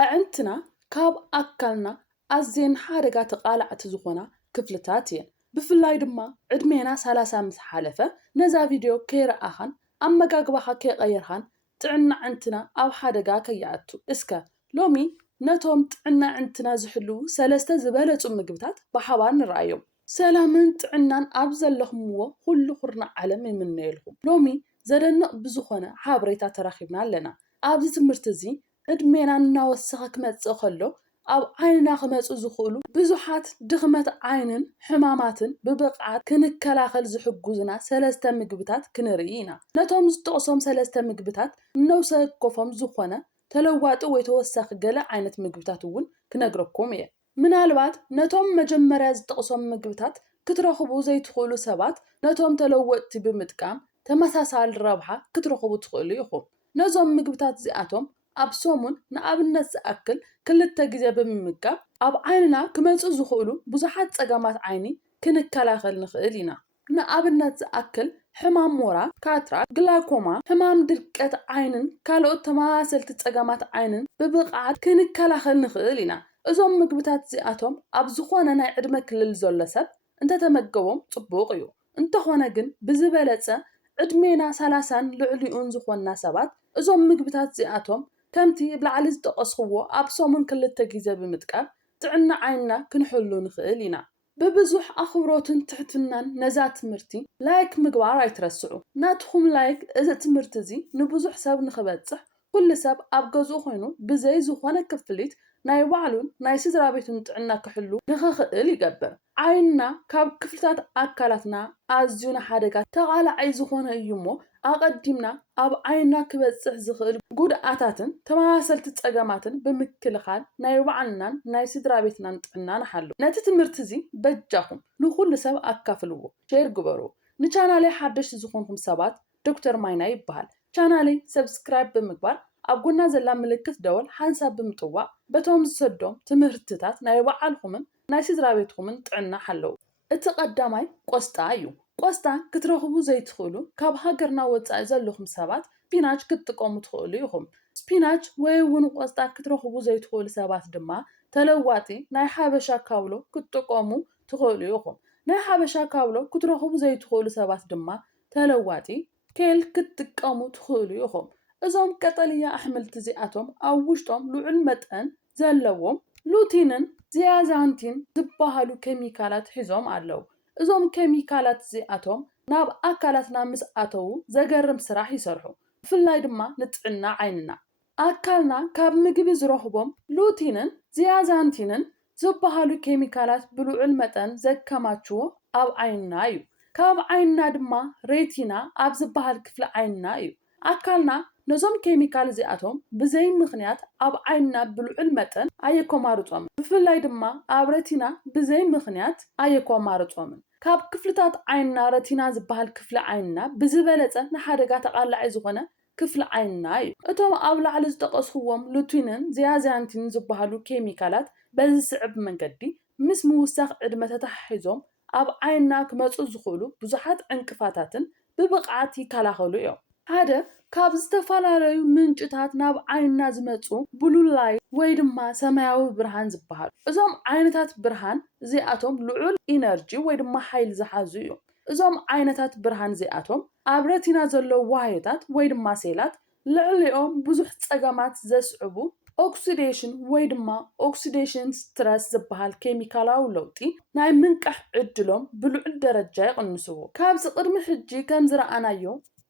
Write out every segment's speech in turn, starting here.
ኣዕንትና ካብ ኣካልና ኣዝየን ሓደጋ ተቓላዕቲ ዝኾና ክፍልታት እየን። ብፍላይ ድማ ዕድሜና 30 ምስ ሓለፈ ነዛ ቪድዮ ከይረኣኻን ኣመጋግባኻ ከይቀየርካን ጥዕና ኣዕንትና ኣብ ሓደጋ ከይኣቱ። እስከ ሎሚ ነቶም ጥዕና ኣዕንትና ዝሕልው 3 ዝበለፁ ምግብታት ብሓባር ንርኣዮም። ሰላምን ጥዕናን ኣብ ዘለኹምዎ ኩሉ ኩርናዕ ዓለም ይምነየልኩም። ሎሚ ዘደንቕ ብዝኾነ ሓበሬታ ተራኺብና ኣለና። ኣብዚ ትምህርቲ እዚ ዕድሜና እናወሰኸ ክመጽእ ከሎ ኣብ ዓይንና ክመጹ ዝኽእሉ ብዙሓት ድኽመት ዓይንን ሕማማትን ብብቕዓት ክንከላኸል ዝሕግዙና 3 ምግብታት ክንርኢ ኢና። ነቶም ዝጠቕሶም 3 ምግብታት ነውሰኮፎም ዝኾነ ተለዋጢ ወይ ተወሳኺ ገለ ዓይነት ምግብታት እውን ክነግረኩም እየ። ምናልባት ነቶም መጀመርያ ዝጠቕሶም ምግብታት ክትረኽቡ ዘይትኽእሉ ሰባት ነቶም ተለወጥቲ ብምጥቃም ተመሳሳሊ ረብሓ ክትረኽቡ ትኽእሉ ኢኹም። ነዞም ምግብታት እዚኣቶም ኣብ ሰሙን ንኣብነት ዝኣክል 2 ግዜ ብምምጋብ ኣብ ዓይንና ክመጹ ዝኽእሉ ብዙሓት ጸገማት ዓይኒ ክንከላኸል ንኽእል ኢና። ንኣብነት ዝኣክል ሕማም ሞራ፣ ካትራክት፣ ግላኮማ፣ ሕማም ድርቀት ዓይንን ካልኦት ተመሳሰልቲ ጸገማት ዓይንን ብብቕዓት ክንከላኸል ንኽእል ኢና። እዞም ምግብታት እዚኣቶም ኣብ ዝኾነ ናይ ዕድመ ክልል ዘሎ ሰብ እንተተመገቦም ጽቡቕ እዩ። እንተኾነ ግን ብዝበለጸ ዕድሜና 30ን ልዕሊኡን ዝኾንና ሰባት እዞም ምግብታት እዚኣቶም ከምቲ ብላዕሊ ዝጠቐስኽዎ ኣብ ሰሙን 2 ግዜ ብምጥቃም ጥዕና ዓይንና ክንሕሉ ንኽእል ኢና። ብብዙሕ ኣኽብሮትን ትሕትናን ነዛ ትምህርቲ ላይክ ምግባር ኣይትረስዑ። ናትኩም ላይክ እዚ ትምህርቲ እዚ ንብዙሕ ሰብ ንኽበጽሕ ኩሉ ሰብ ኣብ ገዝኡ ኮይኑ ብዘይ ዝኾነ ክፍሊት ናይ ባዕሉን ናይ ስድራ ቤቱን ጥዕና ክሕሉ ንኽእል ይገብር። ዓይንና ካብ ክፍልታት ኣካላትና ኣዝዩ ንሓደጋ ተቓላዓይ ዝኾነ እዩ እሞ ኣቐዲምና ኣብ ዓይንና ክበጽሕ ዝኽእል ጉድኣታትን ተመሳሰልቲ ጸገማትን ብምክልኻል ናይ ባዕልናን ናይ ስድራ ቤትናን ጥዕና ንሓሉ። ነቲ ትምህርቲ እዚ በጃኹም ንኹሉ ሰብ ኣካፍልዎ፣ ሼር ግበሩ። ንቻናለይ ሓደሽቲ ዝኾንኩም ሰባት ዶክተር ማይና ይበሃል። ቻናለይ ሰብስክራይብ ብምግባር ኣብ ጎና ዘላ ምልክት ደወል ሓንሳብ ብምጥዋዕ በቶም ዝሰዶም ትምህርትታት ናይ ባዕልኩምን ናይ ስድራ ቤትኩምን ጥዕና ሓለዉ። እቲ ቀዳማይ ቆስጣ እዩ። ቆስጣ ክትረኽቡ ዘይትኽእሉ ካብ ሃገርና ወጻኢ ዘለኹም ሰባት ስፒናች ክትጥቀሙ ትኽእሉ ኢኹም። ስፒናች ወይ እውን ቆስጣ ክትረኽቡ ዘይትኽእሉ ሰባት ድማ ተለዋጢ ናይ ሓበሻ ካውሎ ክትጥቀሙ ትኽእሉ ኢኹም። ናይ ሓበሻ ካውሎ ክትረኽቡ ዘይትኽእሉ ሰባት ድማ ተለዋጢ ኬል ክትጥቀሙ ትኽእሉ ኢኹም። እዞም ቀጠልያ ኣሕምልቲ እዚኣቶም ኣብ ውሽጦም ልዑል መጠን ዘለዎም ሉቲንን ዚያዛንቲን ዝበሃሉ ኬሚካላት ሒዞም ኣለዉ። እዞም ኬሚካላት እዚኣቶም ናብ ኣካላትና ምስ ኣተዉ ዘገርም ስራሕ ይሰርሑ። ብፍላይ ድማ ንጥዕና ዓይንና ኣካልና ካብ ምግቢ ዝረኽቦም ሉቲንን ዚያዛንቲንን ዝበሃሉ ኬሚካላት ብልዑል መጠን ዘከማችዎ ኣብ ዓይንና እዩ። ካብ ዓይንና ድማ ሬቲና ኣብ ዝበሃል ክፍሊ ዓይንና እዩ። ኣካልና ነዞም ኬሚካል እዚኣቶም ብዘይ ምኽንያት ኣብ ዓይንና ብልዑል መጠን ኣየኮማርጾምን። ብፍላይ ድማ ኣብ ረቲና ብዘይ ምኽንያት ኣየኮማርጾምን። ካብ ክፍልታት ዓይንና ረቲና ዝበሃል ክፍሊ ዓይንና ብዝበለጸ ንሓደጋ ተቓላዒ ዝኾነ ክፍሊ ዓይንና እዩ። እቶም ኣብ ላዕሊ ዝጠቐስኽዎም ሉቲንን ዚያዛንቲንን ዝበሃሉ ኬሚካላት በዚ ስዕብ መንገዲ ምስ ምውሳኽ ዕድመ ተተሓሒዞም ኣብ ዓይንና ክመጹ ዝኽእሉ ብዙሓት ዕንቅፋታትን ብብቕዓት ይከላኸሉ እዮም። ሓደ ካብ ዝተፈላለዩ ምንጭታት ናብ ዓይንና ዝመጹ ብሉ ላይት ወይ ድማ ሰማያዊ ብርሃን ዝበሃሉ። እዞም ዓይነታት ብርሃን እዚኣቶም ልዑል ኢነርጂ ወይ ድማ ሓይሊ ዝሓዙ እዮም። እዞም ዓይነታት ብርሃን እዚኣቶም ኣብ ረቲና ዘለዉ ዋህዮታት ወይ ድማ ሴላት ልዕሊኦም ብዙሕ ጸገማት ዘስዕቡ ኦክሲዴሽን ወይ ድማ ኦክሲዴሽን ስትረስ ዝበሃል ኬሚካላዊ ለውጢ ናይ ምንቃሕ ዕድሎም ብልዑል ደረጃ ይቕንስዎ። ካብዚ ቅድሚ ሕጂ ከም ዝረኣናዮ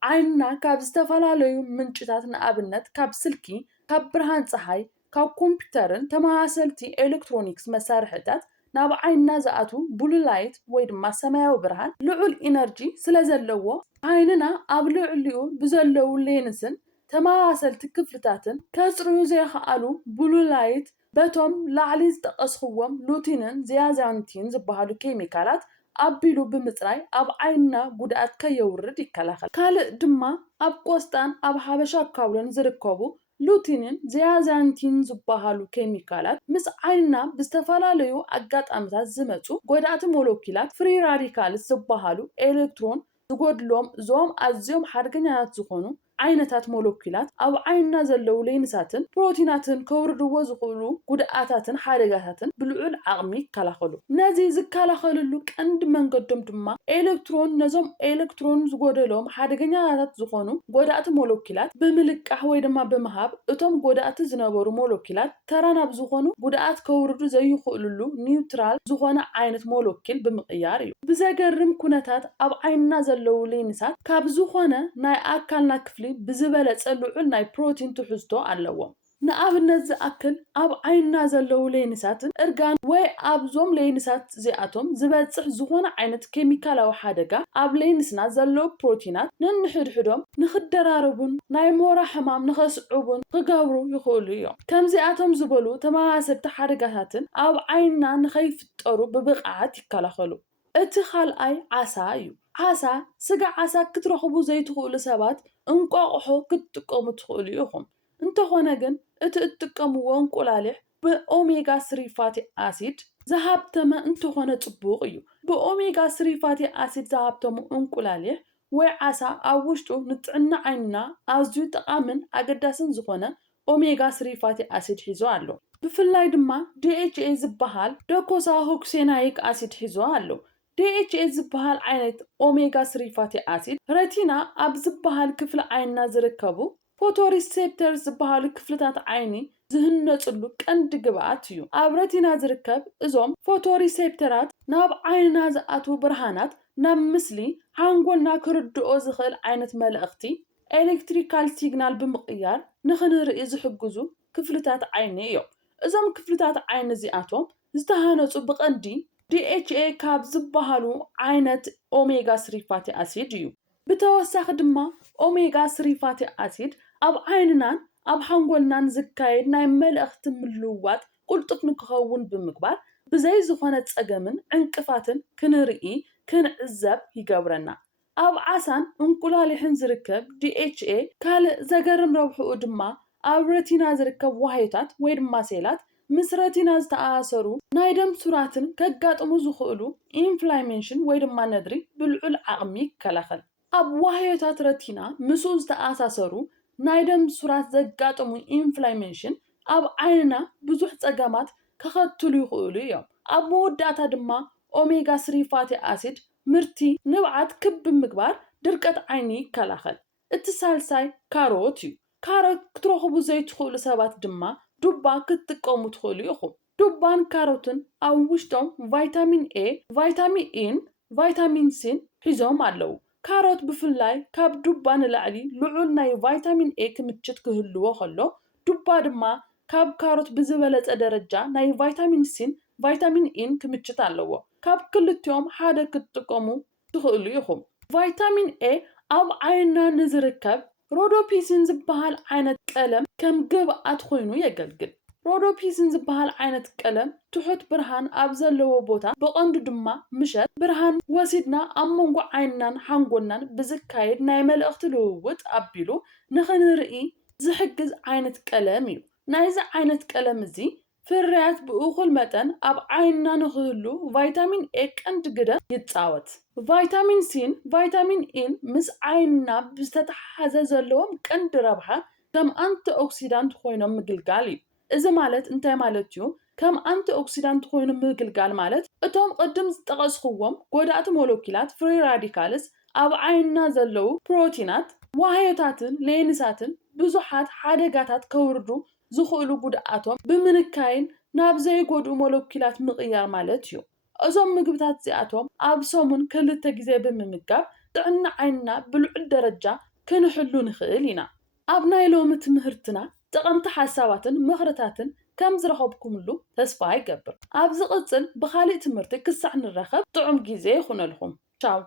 ዓይንና ካብ ዝተፈላለዩ ምንጭታት ንኣብነት ካብ ስልኪ፣ ካብ ብርሃን ፀሓይ፣ ካብ ኮምፒውተርን ተመሳሰልቲ ኤሌክትሮኒክስ መሳርሕታት ናብ ዓይንና ዝኣቱ ብሉ ላይት ወይ ድማ ሰማያዊ ብርሃን ልዑል ኢነርጂ ስለ ዘለዎ ዓይንና ኣብ ልዕሊኡ ብዘለዉ ሌንስን ተመሳሰልቲ ክፍልታትን ከጽርዩ ዘይከኣሉ ብሉ ላይት በቶም ላዕሊ ዝጠቐስኽዎም ሉቲንን ዚያዛንቲን ዝበሃሉ ኬሚካላት ኣቢሉ ብምጽራይ ኣብ ዓይንና ጉድኣት ከየውርድ ይከላኸል። ካልእ ድማ ኣብ ቆስጣን ኣብ ሓበሻ ካውሎን ዝርከቡ ሉቲንን ዚያዛንቲን ዝበሃሉ ኬሚካላት ምስ ዓይንና ብዝተፈላለዩ ኣጋጣሚታት ዝመጹ ጎዳእቲ ሞለኪላት ፍሪ ራዲካልስ ዝበሃሉ ኤሌክትሮን ዝጎድሎም እዞም ኣዝዮም ሓደገኛታት ዝኾኑ ዓይነታት ሞለኪላት ኣብ ዓይንና ዘለው ሌንሳትን ፕሮቲናትን ከውርድዎ ዝኽእሉ ጉድኣታትን ሓደጋታትን ብልዑል ዓቕሚ ይከላኸሉ። ነዚ ዝከላኸልሉ ቀንዲ መንገዶም ድማ ኤሌክትሮን ነዞም ኤሌክትሮን ዝጎደሎም ሓደገኛታት ዝኾኑ ጎዳእቲ ሞለኪላት ብምልቃሕ ወይ ድማ ብምሃብ እቶም ጎዳእቲ ዝነበሩ ሞለኪላት ተራናብ ዝኾኑ ጉድኣት ከውርዱ ዘይኽእሉሉ ኒውትራል ዝኾነ ዓይነት ሞለኪል ብምቕያር እዩ። ብዘገርም ኩነታት ኣብ ዓይንና ዘለው ሌንሳት ካብ ዝኾነ ናይ ኣካልና ክፍሊ ብዝበለፀ ልዑል ናይ ፕሮቲን ትሕዝቶ ኣለዎም። ንኣብነት ዝኣክል ኣብ ዓይንና ዘለው ሌንሳትን እርጋን ወይ ኣብዞም ሌንሳት እዚኣቶም ዝበፅሕ ዝኾነ ዓይነት ኬሚካላዊ ሓደጋ ኣብ ሌንስና ዘለው ፕሮቲናት ነንሕድሕዶም ንኽደራረቡን ናይ ሞራ ሕማም ንኸስዕቡን ክገብሩ ይኽእሉ እዮም። ከምዚኣቶም ዝበሉ ተመሳሰልቲ ሓደጋታትን ኣብ ዓይንና ንኸይፍጠሩ ብብቕዓት ይከላኸሉ። እቲ ካልኣይ ዓሳ እዩ። ዓሳ ስጋ ዓሳ ክትረኽቡ ዘይትኽእሉ ሰባት እንቋቑሖ ክትጥቀሙ ትኽእሉ ኢኹም። እንተኾነ ግን እቲ እትጥቀምዎ እንቁላሊሕ ብኦሜጋ 3 ፋቲ ኣሲድ ዝሃብተመ እንተኾነ ጽቡቕ እዩ። ብኦሜጋ 3 ፋቲ ኣሲድ ዝሃብተሙ እንቁላሊሕ ወይ ዓሳ ኣብ ውሽጡ ንጥዕና ዓይንና ኣዝዩ ጠቓምን ኣገዳስን ዝኾነ ኦሜጋ 3 ፋቲ ኣሲድ ሒዙ ኣሎ። ብፍላይ ድማ DHA ዝበሃል ዶኮሳ ሆክሴናይክ ኣሲድ ሒዙ ኣሎ። DHA ዝበሃል ዓይነት ኦሜጋ 3 ፋቲ ኣሲድ ረቲና ኣብ ዝበሃል ክፍሊ ዓይንና ዝርከቡ ፎቶሪሴፕተር ዝበሃሉ ክፍልታት ዓይኒ ዝህነፅሉ ቀንዲ ግብኣት እዩ። ኣብ ረቲና ዝርከብ እዞም ፎቶሪሴፕተራት ናብ ዓይንና ዝኣትዉ ብርሃናት ናብ ምስሊ ሓንጎልና ክርድኦ ዝኽእል ዓይነት መልእኽቲ ኤሌክትሪካል ሲግናል ብምቕያር ንኽንርኢ ዝሕግዙ ክፍልታት ዓይኒ እዮም። እዞም ክፍልታት ዓይኒ እዚኣቶም ዝተሃነፁ ብቐንዲ DHA ካብ ዝበሃሉ ዓይነት ኦሜጋ 3 ፋቲ ኣሲድ እዩ። ብተወሳኺ ድማ ኦሜጋ 3 ፋቲ ኣሲድ ኣብ ዓይንናን ኣብ ሓንጎልናን ዝካየድ ናይ መልእኽቲ ምልውዋጥ ቁልጡፍ ንክኸውን ብምግባር ብዘይ ዝኾነ ፀገምን ዕንቅፋትን ክንርኢ ክንዕዘብ ይገብረና። ኣብ ዓሳን እንቁላሊሕን ዝርከብ DHA ካልእ ዘገርም ረብሕኡ ድማ ኣብ ረቲና ዝርከብ ዋህዮታት ወይ ድማ ሴላት ምስ ረቲና ዝተኣሳሰሩ ናይ ደም ሱራትን ከጋጥሙ ዝኽእሉ ኢንፍላሜሽን ወይ ድማ ነድሪ ብልዑል ዓቕሚ ይከላኸል። ኣብ ዋህዮታት ረቲና ምስኡ ዝተኣሳሰሩ ናይ ደም ሱራት ዘጋጥሙ ኢንፍላሜሽን ኣብ ዓይንና ብዙሕ ፀገማት ከኸትሉ ይኽእሉ እዮም። ኣብ መወዳእታ ድማ ኦሜጋ 3 ፋቲ ኣሲድ ምርቲ ንብዓት ክብ ምግባር ድርቀት ዓይኒ ይከላኸል። እቲ ሳልሳይ ካሮት እዩ። ካሮት ክትረኽቡ ዘይትኽእሉ ሰባት ድማ ዱባ ክትጥቀሙ ትኽእሉ ኢኹም። ዱባን ካሮትን ኣብ ውሽጦም ቫይታሚን A፣ ቫይታሚን E፣ ቫይታሚን C ሒዞም ኣለዉ። ካሮት ብፍላይ ካብ ዱባ ንላዕሊ ልዑል ናይ ቫይታሚን A ክምችት ክህልዎ ከሎ ዱባ ድማ ካብ ካሮት ብዝበለፀ ደረጃ ናይ ቫይታሚን C፣ ቫይታሚን E ክምችት ኣለዎ። ካብ ክልቲኦም ሓደ ክትጥቀሙ ትኽእሉ ኢኹም። ቫይታሚን A ኣብ ዓይንና ንዝርከብ ሮዶፒሲን ዝበሃል ዓይነት ቀለም ከም ግብኣት ኮይኑ የገልግል። ሮዶፒሲን ዝበሃል ዓይነት ቀለም ትሑት ብርሃን ኣብ ዘለዎ ቦታ ብቐንዱ ድማ ምሸት ብርሃን ወሲድና ኣብ መንጎ ዓይንናን ሓንጎልናን ብዝካየድ ናይ መልእኽቲ ልውውጥ ኣቢሉ ንኽንርኢ ዝሕግዝ ዓይነት ቀለም እዩ። ናይዚ ዓይነት ቀለም እዚ ፍርያት ብእኹል መጠን ኣብ ዓይንና ንኽህሉ ቫይታሚን A ቀንዲ ግደ ይፃወት። ቫይታሚን C፣ ቫይታሚን E ምስ ዓይንና ብዝተተሓሓዘ ዘለዎም ቀንዲ ረብሓ ከም ኣንቲ ኦክሲዳንት ኮይኖም ምግልጋል እዩ። እዚ ማለት እንታይ ማለት እዩ? ከም ኣንቲ ኦክሲዳንት ኮይኑ ምግልጋል ማለት እቶም ቅድም ዝጠቐስኽዎም ጎዳእቲ ሞለኪላት ፍሪ ራዲካልስ ኣብ ዓይንና ዘለው ፕሮቲናት ዋህዮታትን ሌንሳትን ብዙሓት ሓደጋታት ከውርዱ ዝኽእሉ ጉድኣቶም ብምንካይን ናብ ዘይጎድኡ ሞለኪላት ምቕያር ማለት እዩ። እዞም ምግብታት እዚኣቶም ኣብ ሰሙን 2 ግዜ ብምምጋብ ጥዕና ዓይንና ብልዑል ደረጃ ክንሕሉ ንኽእል ኢና። ኣብ ናይ ሎሚ ትምህርትና ጠቐምቲ ሓሳባትን ምኽርታትን ከም ዝረኸብኩምሉ ተስፋ ይገብር። ኣብ ዝቕፅል ብኻሊእ ትምህርቲ ክሳዕ ንረኸብ ጥዑም ግዜ ይኹነልኩም። ቻው።